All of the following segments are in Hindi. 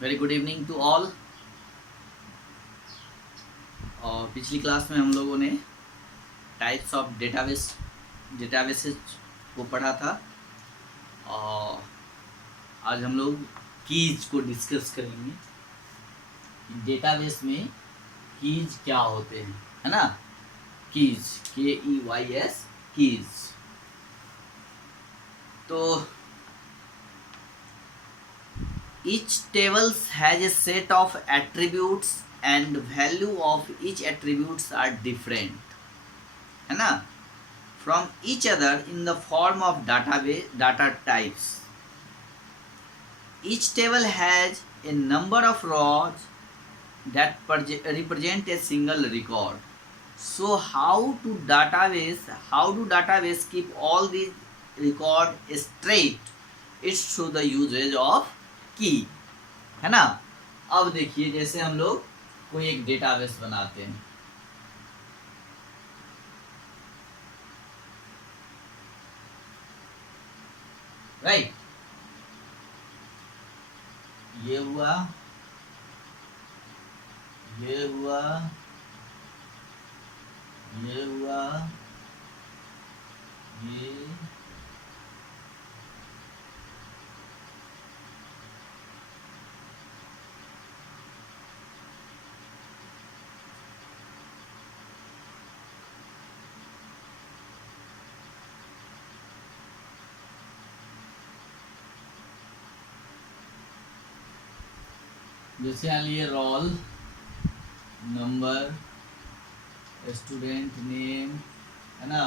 Very good evening to all. और पिछली क्लास में हम लोगों ने टाइप्स ऑफ डेटाबेसेस को पढ़ा था। और आज हम लोग कीज को डिस्कस करेंगे। डेटाबेस में कीज क्या होते हैं, है ना। Keys, KEYS, keys. तो each tables has a set of attributes and value of each attributes are different, है ना, from each other in the form of data types. Each table has a number of rows that represent a single record. So how do database keep all these record straight? It's through the usage of key, है ना। अब देखिए, जैसे हम लोग कोई एक डेटाबेस बनाते हैं, राइट। ये हुआ, ये हुआ, ये हुआ, ये जैसे यहाँ लिए रोल नंबर, स्टूडेंट नेम, है ना,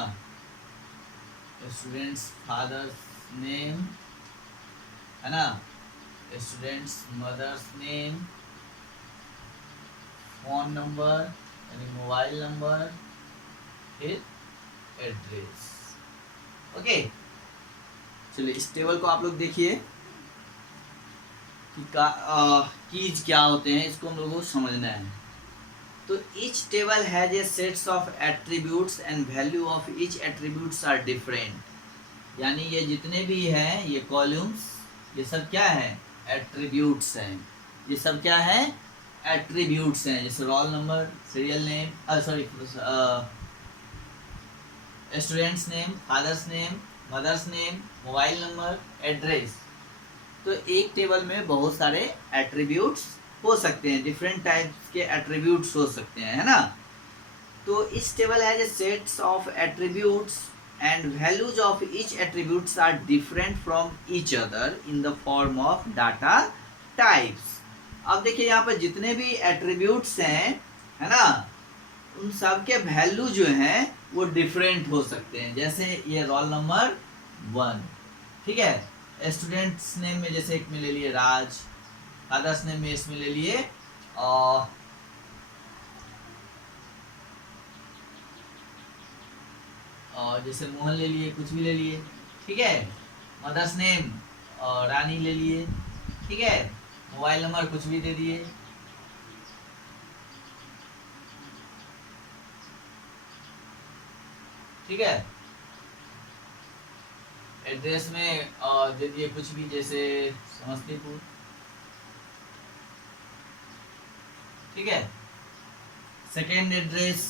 स्टूडेंट्स फादर्स नेम, है ना, students mother's name, phone number यानी मोबाइल नंबर, फिर एड्रेस। ओके, चलिए इस टेबल को आप लोग देखिए कि कीज क्या होते हैं, इसको हम लोगों को समझना है। तो each table has a sets of attributes and value of each attributes are different. यानी ये जितने भी हैं, ये कॉलम्स, ये सब क्या है, एट्रीब्यूट्स हैं। ये सब क्या है, एट्रीब्यूट्स हैं। जैसे roll number, serial name, sorry, students name, father's name, mother's name, mobile number, address. तो एक टेबल में बहुत सारे एट्रीब्यूट्स हो सकते हैं, डिफरेंट टाइप्स के एट्रीब्यूट्स हो सकते हैं, है ना। तो इस table has a sets of attributes and values of each attributes are different from each other in the form of data types. अब देखिए यहाँ पर जितने भी एट्रीब्यूट्स हैं, है ना, उन सब के वैल्यू जो हैं वो डिफरेंट हो सकते हैं। जैसे ये रोल नंबर 1, ठीक है। स्टूडेंट्स नेम में जैसे एक में ले लिए राज, फादर्स नेम में इसमें ले लिए और जैसे मोहन ले लिए, कुछ भी ले लिए, ठीक है। मदर्स नेम और रानी ले लिए, ठीक है। मोबाइल नंबर कुछ भी दे दिए, ठीक है। एड्रेस में दे दिए कुछ भी, जैसे समस्तीपुर, ठीक है। सेकेंड एड्रेस,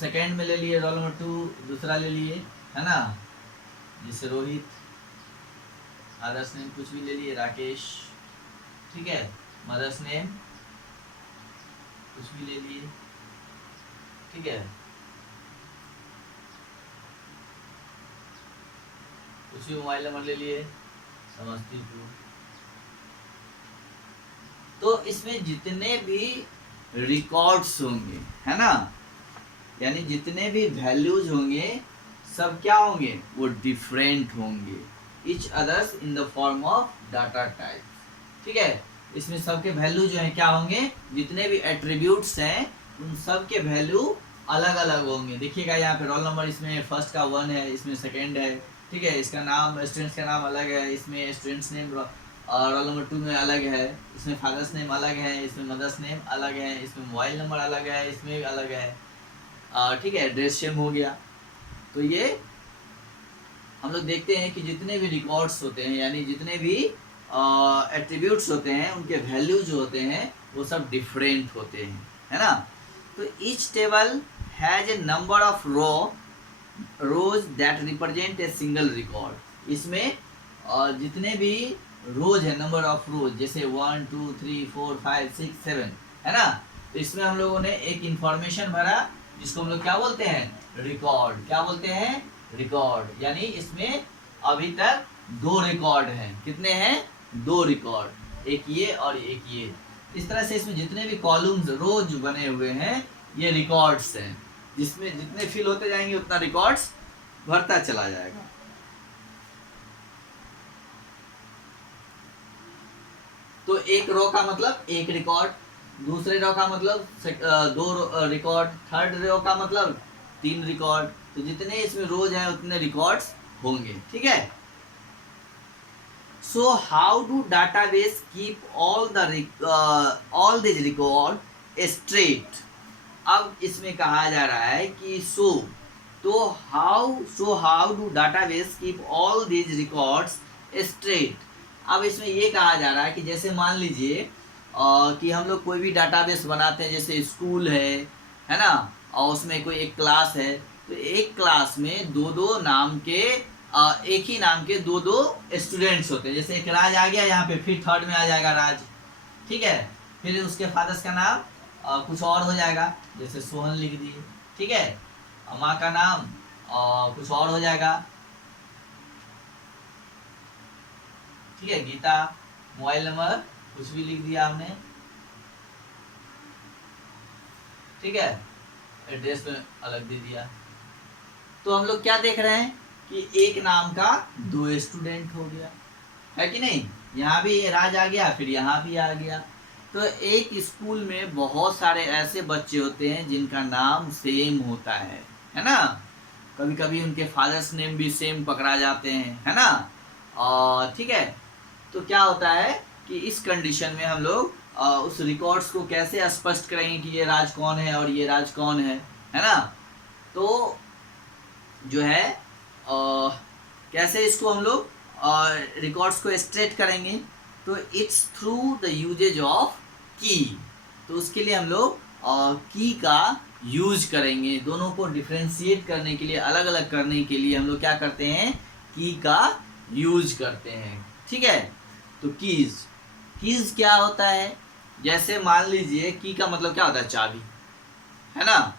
सेकेंड में ले लिए रोल नंबर 2, दूसरा ले लिए, है ना, जैसे रोहित। फादर्स नेम कुछ भी ले लिए, राकेश, ठीक है। मदर्स नेम कुछ भी ले लिए, ठीक है। कुछ भी मोबाइल नंबर ले लिए, समस्तीपुर। तो इसमें जितने भी रिकॉर्ड्स होंगे, है ना, यानी जितने भी वैल्यूज होंगे, सब क्या होंगे, वो डिफरेंट होंगे, each others in the form of data type, ठीक है। इसमें सबके वैल्यू जो है क्या होंगे, जितने भी एट्रीब्यूट्स हैं उन सब के वैल्यू अलग अलग होंगे। देखिएगा यहाँ पे रोल नंबर, इसमें फर्स्ट का 1 है, इसमें सेकेंड है, ठीक है। इसका नाम, स्टूडेंट्स का नाम अलग है, इसमें स्टूडेंट्स नेम रोल नंबर 2 में अलग है, इसमें फादर्स नेम अलग है, इसमें मदर्स नेम अलग है, इसमें मोबाइल नंबर अलग है, इसमें भी अलग है, ठीक है। एड्रेस सेम हो गया। तो ये हम लोग देखते हैं कि जितने भी रिकॉर्ड्स होते हैं, यानी जितने भी एट्रीब्यूट्स होते हैं, उनके वैल्यूज जो होते हैं वो सब डिफरेंट होते हैं, है ना। तो each table has A number of rose that represent a single record. इसमें जितने भी रोज है, नंबर ऑफ रोज, जैसे 1 2 3 4 5 6 7, है ना। तो इसमें हम लोगों ने एक इंफॉर्मेशन भरा जिसको हम लोग क्या बोलते हैं, रिकॉर्ड। क्या बोलते हैं, रिकॉर्ड। यानी इसमें अभी तक 2 रिकॉर्ड हैं। कितने हैं, 2 रिकॉर्ड, एक ये और एक ये। इस तरह से इसमें जितने भी कॉलम्स, रोज बने हुए हैं, ये रिकॉर्ड्स हैं, जिसमें जितने फिल होते जाएंगे उतना रिकॉर्ड्स भरता चला जाएगा। तो एक रो का मतलब एक रिकॉर्ड, दूसरे रो का मतलब 2 रिकॉर्ड, थर्ड रो का मतलब 3 रिकॉर्ड। तो जितने इसमें रोज हैं उतने रिकॉर्ड्स होंगे, ठीक है। So how do database keep all these record straight? अब इसमें कहा जा रहा है कि how do database keep all these records straight? अब इसमें ये कहा जा रहा है कि जैसे मान लीजिए कि हम लोग कोई भी डाटाबेस बनाते हैं, जैसे स्कूल है ना, और उसमें कोई एक क्लास है, तो एक क्लास में 2-2 नाम के एक ही नाम के 2-2 स्टूडेंट्स होते हैं। जैसे एक राज आ गया यहाँ पे, फिर थर्ड में आ जाएगा राज, ठीक है। फिर उसके फादर्स का नाम कुछ और हो जाएगा, जैसे सोहन लिख दिए, ठीक है। माँ का नाम कुछ और हो जाएगा, ठीक है, गीता। मोबाइल नंबर कुछ भी लिख दिया हमने, ठीक है, एड्रेस में अलग दे दिया। तो हम लोग क्या देख रहे हैं कि एक नाम का 2 स्टूडेंट हो गया, है कि नहीं। यहाँ भी राज आ गया, फिर यहाँ भी आ गया। तो एक स्कूल में बहुत सारे ऐसे बच्चे होते हैं जिनका नाम सेम होता है ना। कभी कभी उनके फादर्स नेम भी सेम पकड़ा जाते हैं, है ना। और ठीक है, तो क्या होता है कि इस कंडीशन में हम लोग उस रिकॉर्ड्स को कैसे स्पष्ट करेंगे कि ये राज कौन है और ये राज कौन है ना। तो जो है कैसे इसको हम लोग रिकॉर्ड्स को स्ट्रेट करेंगे, तो it's through the usage of key. तो उसके लिए हम लोग की का यूज करेंगे। दोनों को डिफ्रेंशिएट करने के लिए, अलग अलग करने के लिए हम लोग क्या करते हैं, की का यूज करते हैं, ठीक है। तो कीज क्या होता है, जैसे मान लीजिए की का मतलब क्या होता है, चाबी, है ना।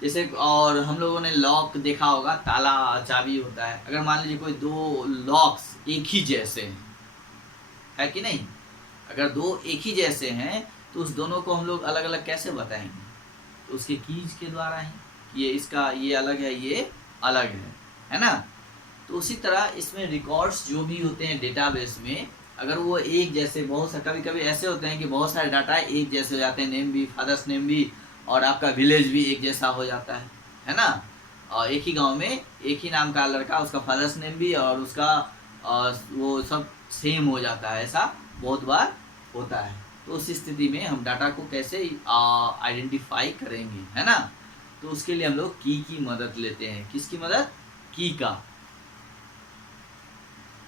जैसे और हम लोगों ने लॉक देखा होगा, ताला चाबी होता है। अगर मान लीजिए कोई 2 लॉक्स एक ही जैसे हैं, है कि नहीं। अगर 2 एक ही जैसे हैं तो उस दोनों को हम लोग अलग अलग कैसे बताएंगे, तो उसके कीज के द्वारा ही, कि ये इसका ये अलग है, ये अलग है ना। तो उसी तरह इसमें रिकॉर्ड्स जो भी होते हैं डेटाबेस में, अगर वो एक जैसे, बहुत सा कभी कभी ऐसे होते हैं कि बहुत सारे डाटा एक जैसे हो जाते हैं, नेम भी, फादर्स नेम भी, और आपका विलेज भी एक जैसा हो जाता है ना। और एक ही गांव में एक ही नाम का लड़का, उसका फादर्स नेम भी और उसका वो सब सेम हो जाता है, ऐसा बहुत बार होता है। तो उस स्थिति में हम डाटा को कैसे आइडेंटिफाई करेंगे, है ना। तो उसके लिए हम लोग की मदद लेते हैं। किसकी मदद, की का।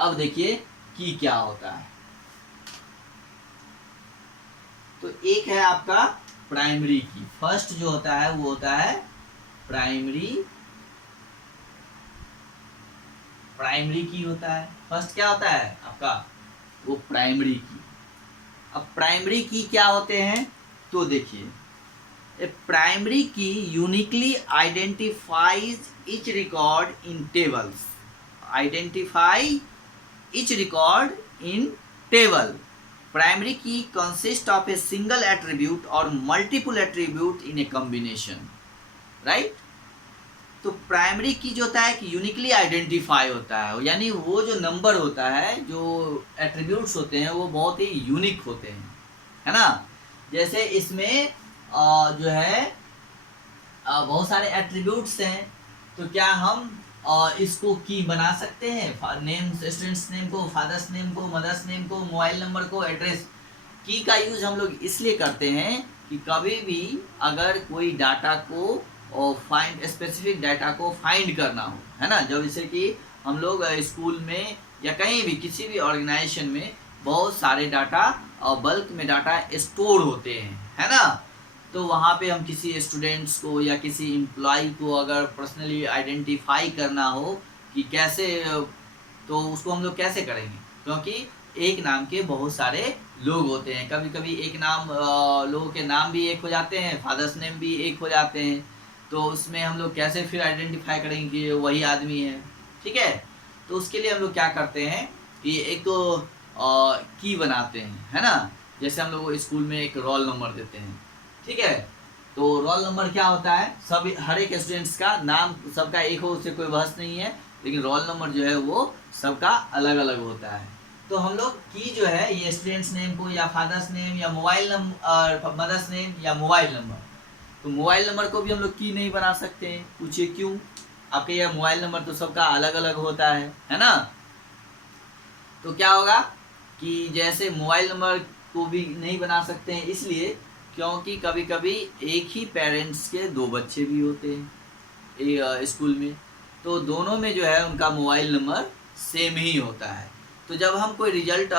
अब देखिए की क्या होता है। तो एक है आपका प्राइमरी की। फर्स्ट जो होता है वो होता है प्राइमरी की होता है। फर्स्ट क्या होता है आपका, वो प्राइमरी की। अब प्राइमरी की क्या होते हैं, तो देखिए, a primary key uniquely identifies each record in tables. Identify each record in table. Primary key consist of a single attribute और multiple attribute in a combination, right. तो प्राइमरी की जो होता है कि यूनिकली आइडेंटिफाई होता है, यानी वो जो नंबर होता है, जो एट्रीब्यूट्स होते हैं, वो बहुत ही यूनिक होते हैं, है ना। जैसे इसमें जो है बहुत सारे एट्रीब्यूट्स हैं, तो क्या हम इसको की बना सकते हैं, नेम, स्टूडेंट्स नेम को, फादर्स नेम को, मदर्स नेम को, मोबाइल नंबर को, एड्रेस। की का यूज हम लोग इसलिए करते हैं कि कभी भी अगर कोई डाटा को फाइंड, स्पेसिफिक डाटा को फाइंड करना हो, है ना। जब जैसे कि हम लोग स्कूल में या कहीं भी किसी भी ऑर्गेनाइजेशन में बहुत सारे डाटा और बल्क में डाटा स्टोर होते हैं, है ना। तो वहाँ पे हम किसी स्टूडेंट्स को या किसी एम्प्लॉय को अगर पर्सनली आइडेंटिफाई करना हो कि कैसे, तो उसको हम लोग कैसे करेंगे, क्योंकि एक नाम के बहुत सारे लोग होते हैं। कभी कभी एक नाम लोगों के नाम भी एक हो जाते हैं, फादर्स नेम भी एक हो जाते हैं, तो उसमें हम लोग कैसे फिर आइडेंटिफाई करेंगे कि वही आदमी है, ठीक है। तो उसके लिए हम लोग क्या करते हैं कि एक की बनाते हैं, है ना। जैसे हम लोग स्कूल में एक रोल नंबर देते हैं, ठीक है। तो रोल नंबर क्या होता है, सब हर एक स्टूडेंट्स का नाम सबका एक हो, उससे कोई बहस नहीं है, लेकिन रोल नंबर जो है वो सबका अलग अलग होता है। तो हम लोग की जो है ये स्टूडेंट्स नेम को या फादर्स नेम या मोबाइल नंबर, मदर्स नेम या मोबाइल नंबर, तो मोबाइल नंबर को भी हम लोग की नहीं बना सकते हैं। पूछिए क्यों, आपके यह मोबाइल नंबर तो सबका अलग अलग होता है ना। तो क्या होगा कि जैसे मोबाइल नंबर को भी नहीं बना सकते हैं, इसलिए क्योंकि कभी कभी एक ही पेरेंट्स के दो बच्चे भी होते हैं स्कूल में, तो दोनों में जो है उनका मोबाइल नंबर सेम ही होता है। तो जब हम कोई रिजल्ट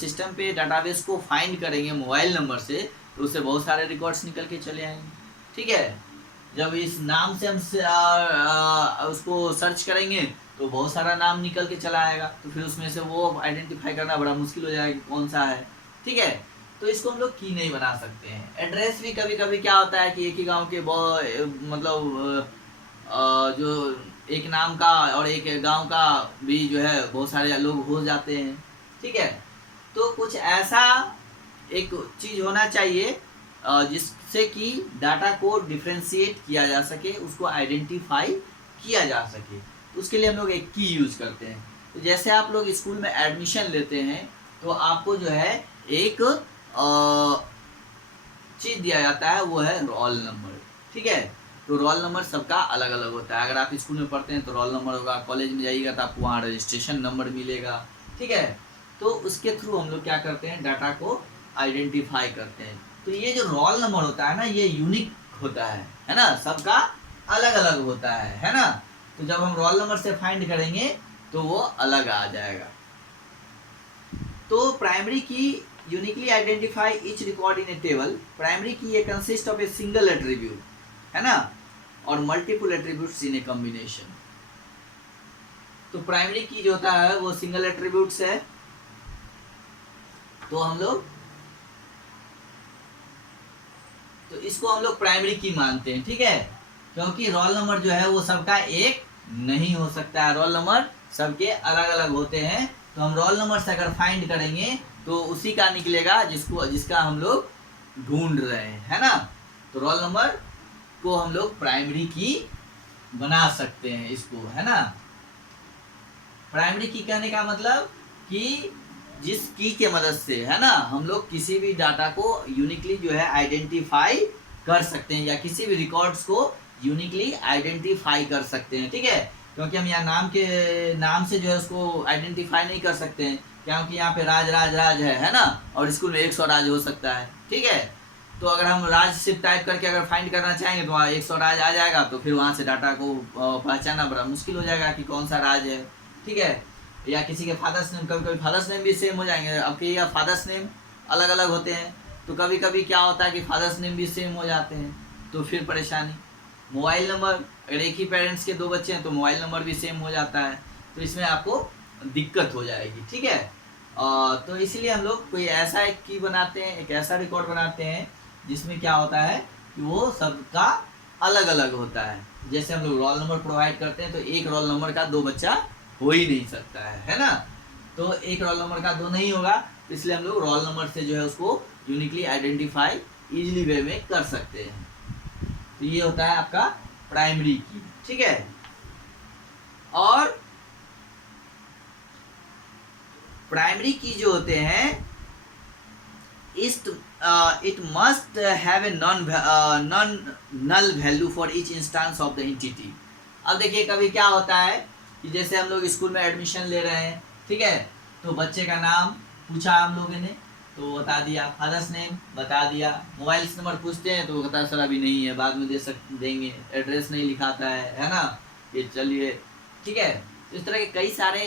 सिस्टम पे डाटाबेस को फाइंड करेंगे मोबाइल नंबर से, तो उससे बहुत सारे रिकॉर्ड्स निकल के चले आएंगे, ठीक है। जब इस नाम से हम उसको सर्च करेंगे तो बहुत सारा नाम निकल के चला आएगा, तो फिर उसमें से वो आइडेंटिफाई करना बड़ा मुश्किल हो जाएगा कि कौन सा है, ठीक है। तो इसको हम लोग की नहीं बना सकते हैं। एड्रेस भी कभी कभी क्या होता है कि एक ही गांव के मतलब जो एक नाम का और एक गांव का भी जो है बहुत सारे लोग हो जाते हैं, ठीक है। तो कुछ ऐसा एक चीज होना चाहिए जिससे कि डाटा को डिफ्रेंशिएट किया जा सके, उसको आइडेंटिफाई किया जा सके। उसके लिए हम लोग एक की यूज करते हैं। तो जैसे आप लोग स्कूल में एडमिशन लेते हैं तो आपको जो है एक चीज दिया जाता है, वो है रोल नंबर, ठीक है। तो रोल नंबर सबका अलग अलग होता है। अगर आप स्कूल में पढ़ते हैं तो रोल नंबर होगा, कॉलेज में जाइएगा तो आपको वहाँ रजिस्ट्रेशन नंबर मिलेगा, ठीक है। तो उसके थ्रू हम लोग क्या करते हैं, डाटा को आइडेंटिफाई करते हैं। तो ये जो रोल नंबर होता है ना, ये यूनिक होता है ना, सबका अलग अलग होता है ना। तो जब हम रोल नंबर से फाइंड करेंगे तो वो अलग आ जाएगा। तो primary key uniquely identify each record इन ए टेबल। प्राइमरी की ये consist of a single attribute, है ना, और multiple attributes in a combination. तो प्राइमरी की जो होता है वो सिंगल एट्रीब्यूट्स है, तो हम लोग तो इसको हम लोग प्राइमरी की मानते हैं, ठीक है। क्योंकि रोल नंबर जो है वो सबका एक नहीं हो सकता है, रोल नंबर सबके अलग अलग होते हैं। तो हम रोल नंबर से अगर फाइंड करेंगे तो उसी का निकलेगा जिसका हम लोग ढूंढ रहे हैं, है ना। तो रोल नंबर को हम लोग प्राइमरी की बना सकते हैं इसको, है ना। प्राइमरी की कहने का मतलब कि जिस की के मदद से, है ना, हम लोग किसी भी डाटा को यूनिकली जो है आइडेंटिफाई कर सकते हैं या किसी भी रिकॉर्ड्स को यूनिकली आइडेंटिफाई कर सकते हैं, ठीक है। क्योंकि हम यहाँ नाम से जो है उसको आइडेंटिफाई नहीं कर सकते हैं, क्योंकि यहाँ पे राज राज राज है ना, और स्कूल में 100 राज हो सकता है, ठीक है। तो अगर हम राज सिर्फ टाइप करके अगर फाइंड करना चाहेंगे तो वहाँ 100 राज आ जाएगा, तो फिर वहाँ से डाटा को पहचानना बड़ा मुश्किल हो जाएगा कि कौन सा राज है, ठीक है। या किसी के फादर्स नेम, कभी कभी फादर्स नेम भी सेम हो जाएंगे। अब के या फादर्स नेम अलग अलग होते हैं, तो कभी कभी क्या होता है कि फादर्स नेम भी सेम हो जाते हैं, तो फिर परेशानी। मोबाइल नंबर, अगर एक ही पेरेंट्स के दो बच्चे हैं तो मोबाइल नंबर भी सेम हो जाता है, तो इसमें आपको दिक्कत हो जाएगी, ठीक है। तो इसलिए हम लोग कोई ऐसा एक की बनाते हैं, एक ऐसा रिकॉर्ड बनाते हैं जिसमें क्या होता है कि वो सबका अलग अलग होता है। जैसे हम लोग रोल नंबर प्रोवाइड करते हैं तो एक रोल नंबर का दो बच्चा हो ही नहीं सकता है ना। तो एक रोल नंबर का दो नहीं होगा, इसलिए हम लोग रोल नंबर से जो है उसको यूनिकली आइडेंटिफाई इजीली वे में कर सकते हैं। तो ये होता है आपका प्राइमरी की, ठीक है। और प्राइमरी की जो होते हैं it must have a null value for each instance of the entity। अब देखिए कभी क्या होता है कि जैसे हम लोग स्कूल में एडमिशन ले रहे हैं, ठीक है, तो बच्चे का नाम पूछा हम लोगों ने तो बता दिया, फादर्स नेम बता दिया, मोबाइल नंबर पूछते हैं तो कहता है सर अभी नहीं है, बाद में देंगे, एड्रेस नहीं लिखाता है ना, ये चलिए ठीक है। तो इस तरह के कई सारे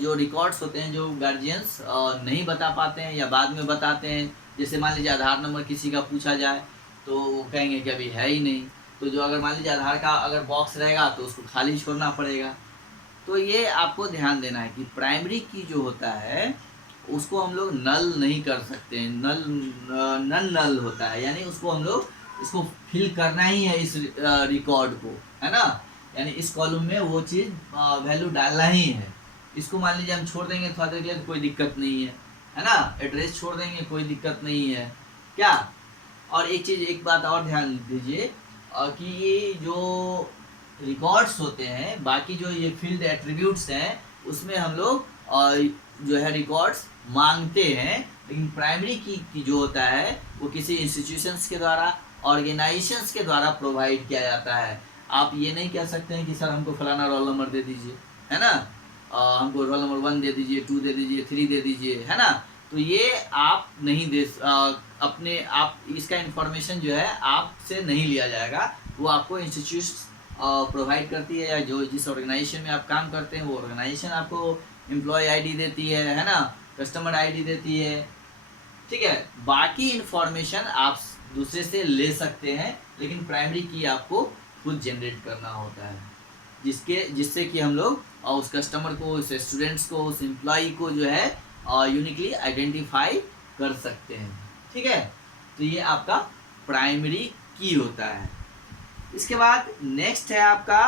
जो रिकॉर्ड्स होते हैं जो गार्जियंस नहीं बता पाते हैं या बाद में बताते हैं। जैसे मान लीजिए आधार नंबर किसी का पूछा जाए तो वो कहेंगे कि अभी है ही नहीं। तो जो अगर मान लीजिए आधार का अगर बॉक्स रहेगा तो उसको खाली छोड़ना पड़ेगा। तो ये आपको ध्यान देना है कि प्राइमरी की जो होता है उसको हम लोग नल नहीं कर सकते हैं। नन नल होता है, यानी उसको हम लोग इसको फिल करना ही है इस रिकॉर्ड को, है ना। यानी इस कॉलम में वो चीज़ वैल्यू डालना ही है। इसको मान लीजिए हम छोड़ देंगे थोड़ा देर के लिए तो कोई दिक्कत नहीं है ना। एड्रेस छोड़ देंगे कोई दिक्कत नहीं है क्या। और एक चीज़, एक बात और ध्यान दीजिए कि ये जो रिकॉर्ड्स होते हैं, बाकी जो ये फील्ड एट्रीब्यूट्स हैं उसमें हम लोग जो है रिकॉर्ड्स मांगते हैं। लेकिन प्राइमरी की जो होता है वो किसी इंस्टीट्यूशंस के द्वारा, ऑर्गेनाइजेशंस के द्वारा प्रोवाइड किया जाता है। आप ये नहीं कह सकते हैं कि सर हमको फलाना रोल नंबर दे दीजिए, है ना, हमको रोल नंबर 1 दे दीजिए, 2 दे दीजिए, 3 दे दीजिए, है ना। तो ये आप नहीं दे अपने आप इसका इंफॉर्मेशन जो है आपसे नहीं लिया जाएगा। वो आपको इंस्टीट्यूट प्रोवाइड करती है, या जो जिस ऑर्गेनाइजेशन में आप काम करते हैं वो ऑर्गेनाइजेशन आपको एम्प्लॉय आईडी देती है ना, कस्टमर आईडी देती है, ठीक है। बाकी इंफॉर्मेशन आप दूसरे से ले सकते हैं, लेकिन प्राइमरी की आपको खुद जनरेट करना होता है, जिससे कि हम लोग उस कस्टमर को, उस स्टूडेंट्स को, उस एम्प्लॉय को जो है यूनिकली आइडेंटिफाई कर सकते हैं, ठीक है। तो ये आपका प्राइमरी की होता है। इसके बाद नेक्स्ट है आपका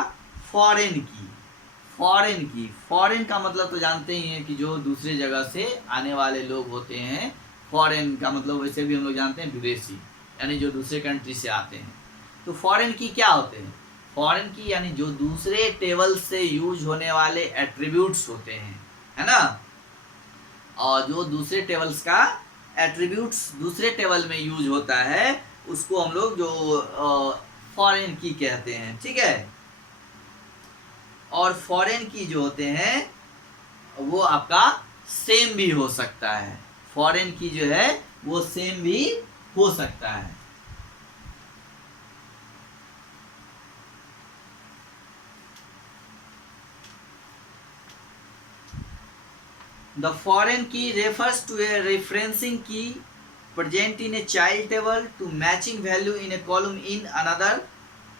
फॉरेन की। फॉरेन का मतलब तो जानते ही हैं कि जो दूसरे जगह से आने वाले लोग होते हैं। फॉरेन का मतलब वैसे भी हम लोग जानते हैं विदेशी, यानी जो दूसरे कंट्री से आते हैं। तो फॉरेन की क्या होते हैं? फॉरेन की यानी जो दूसरे टेबल से यूज होने वाले एट्रीब्यूट्स होते हैं, है ना। और जो दूसरे टेबल्स का एट्रीब्यूट्स दूसरे टेबल में यूज होता है उसको हम लोग जो फॉरेन की कहते हैं, ठीक है। और फॉरेन की जो होते हैं वो आपका सेम भी हो सकता है। फॉरेन की जो है वो सेम भी हो सकता है। The foreign key refers to a referencing key present in a child table to matching value in a column in another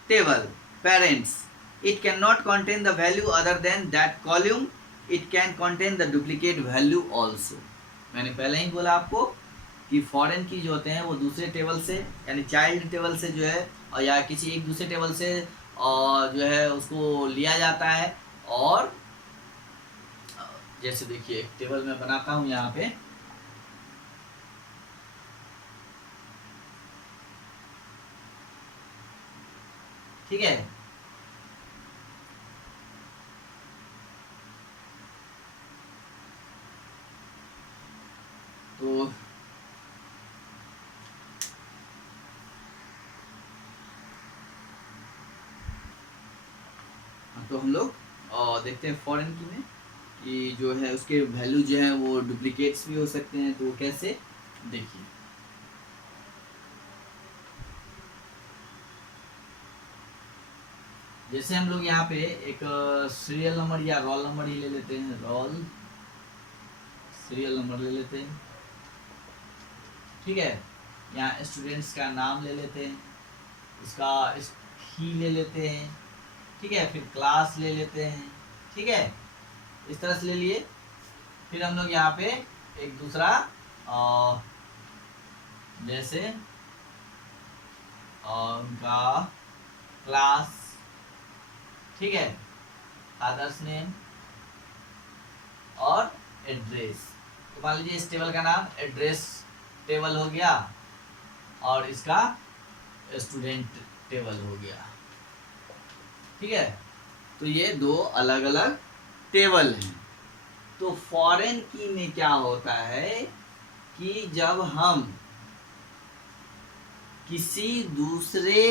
table, parents. It cannot contain the value other than that column. It can contain the duplicate value also. मैंने पहले ही बोला आपको कि फॉरेन की जो होते हैं वो दूसरे टेबल से, यानी चाइल्ड टेबल से जो है, और या किसी एक दूसरे टेबल से जो है उसको लिया जाता है। और जैसे देखिए एक टेबल मैं बनाता हूं यहाँ पे, ठीक है। तो हम लोग देखते हैं फॉरेन की में कि जो है उसके वैल्यू जो है वो डुप्लीकेट्स भी हो सकते हैं। तो कैसे, देखिए जैसे हम लोग यहाँ पे एक सीरियल नंबर या रोल नंबर ही ले लेते हैं। रोल सीरियल नंबर ले लेते हैं, ठीक है। यहाँ स्टूडेंट्स का नाम ले लेते हैं, उसका ही ले लेते हैं, ठीक है। फिर क्लास ले लेते हैं, ठीक है। इस तरह से ले लिए। फिर हम लोग यहाँ पे एक दूसरा जैसे उनका क्लास, ठीक है, फादर्स नेम और एड्रेस। तो मान लीजिए इस टेबल का नाम एड्रेस टेबल हो गया और इसका स्टूडेंट टेबल हो गया, ठीक है। तो ये दो अलग अलग टेबल हैं। तो फॉरेन की में क्या होता है कि जब हम किसी दूसरे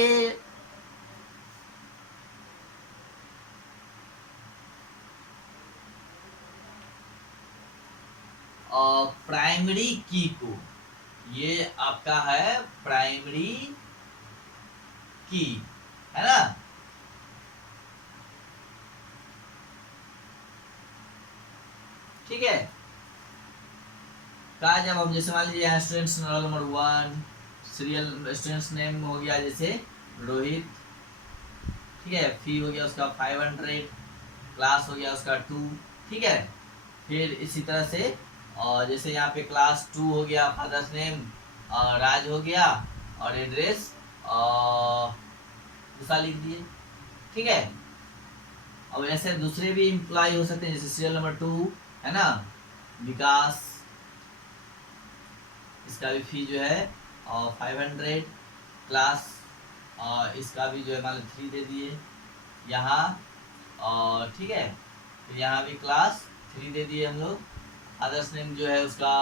प्राइमरी की को, ये आपका है प्राइमरी की, है ना। ठीक है। का जब हम जैसे मान लीजिए यहाँ students roll number 1, serial students name हो गया जैसे रोहित, ठीक है, फी हो गया उसका 500, क्लास हो गया उसका 2, ठीक है। फिर इसी तरह से और जैसे यहाँ पे क्लास 2 हो गया, फादर्स नेम राज हो गया, और एड्रेस दूसरा लिख दिए, ठीक है। अब ऐसे दूसरे भी इम्प्लॉय हो सकते हैं, जैसे सीरियल नंबर 2 है ना, विकास, इसका भी फी जो है 500, क्लास इसका भी जो है मान लो 3 दे दिए यहाँ, और ठीक है। फिर यहाँ भी क्लास 3 दे दिए हम लोग। अदर्स नेम जो है उसका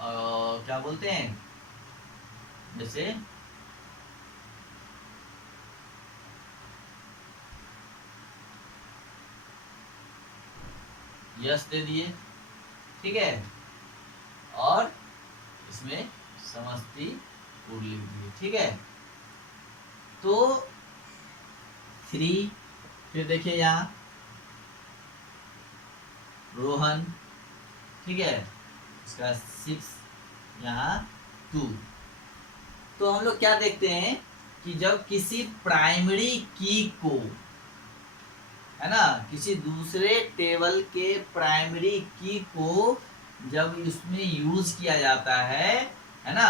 क्या बोलते हैं, जैसे यस दे दिए, ठीक है, और इसमें समस्तीपुर लिख दिए, ठीक है। तो 3, फिर देखिए यहाँ रोहन, ठीक है, इसका 6, यहाँ 2। तो हम लोग क्या देखते हैं कि जब किसी प्राइमरी की को, है ना, किसी दूसरे टेबल के प्राइमरी की को जब इसमें यूज किया जाता है ना,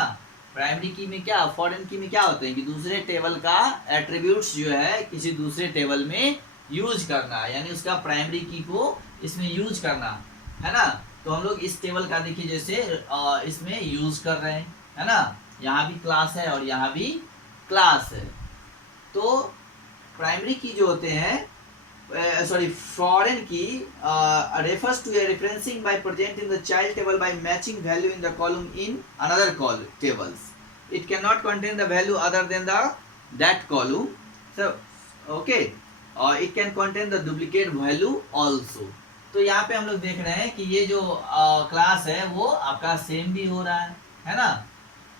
प्राइमरी की में क्या, फॉरेन की में क्या होते हैं कि दूसरे टेबल का एट्रीब्यूट्स जो है किसी दूसरे टेबल में यूज करना, यानी उसका प्राइमरी की को इसमें यूज करना, है ना। तो हम लोग इस टेबल का देखिए जैसे इसमें यूज कर रहे हैं, है ना, यहाँ भी क्लास है और यहाँ भी क्लास है। तो प्राइमरी की जो होते हैं foreign key refers to a referencing by present in the child table by matching value in the column in another tables. It cannot contain the value other than that column. So, okay, it can contain the duplicate value also. तो यहाँ पे हम लोग देख रहे हैं कि ये जो क्लास है वो आपका सेम भी हो रहा है ना।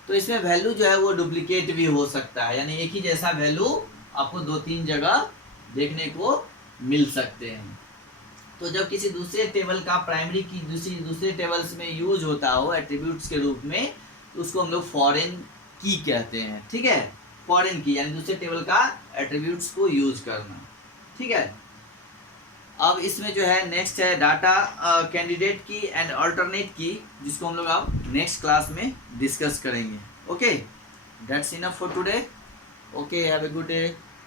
तो इसमें वैल्यू जो है वो डुप्लीकेट भी हो सकता है, यानी एक ही जैसा वैल्यू आपको 2-3 जगह देखने को मिल सकते हैं। तो जब किसी दूसरे टेबल का प्राइमरी की दूसरे टेबल्स में यूज होता हो एट्रीब्यूट्स के रूप में, तो उसको हम लोग फॉरेन की कहते हैं, ठीक है। फॉरेन की यानी दूसरे टेबल का एट्रीब्यूट्स को यूज करना, ठीक है। अब इसमें जो है नेक्स्ट है डाटा कैंडिडेट की एंड अल्टरनेट की, जिसको हम लोग अब नेक्स्ट क्लास में डिस्कस करेंगे। Okay, that's enough for today. Okay, have a good day.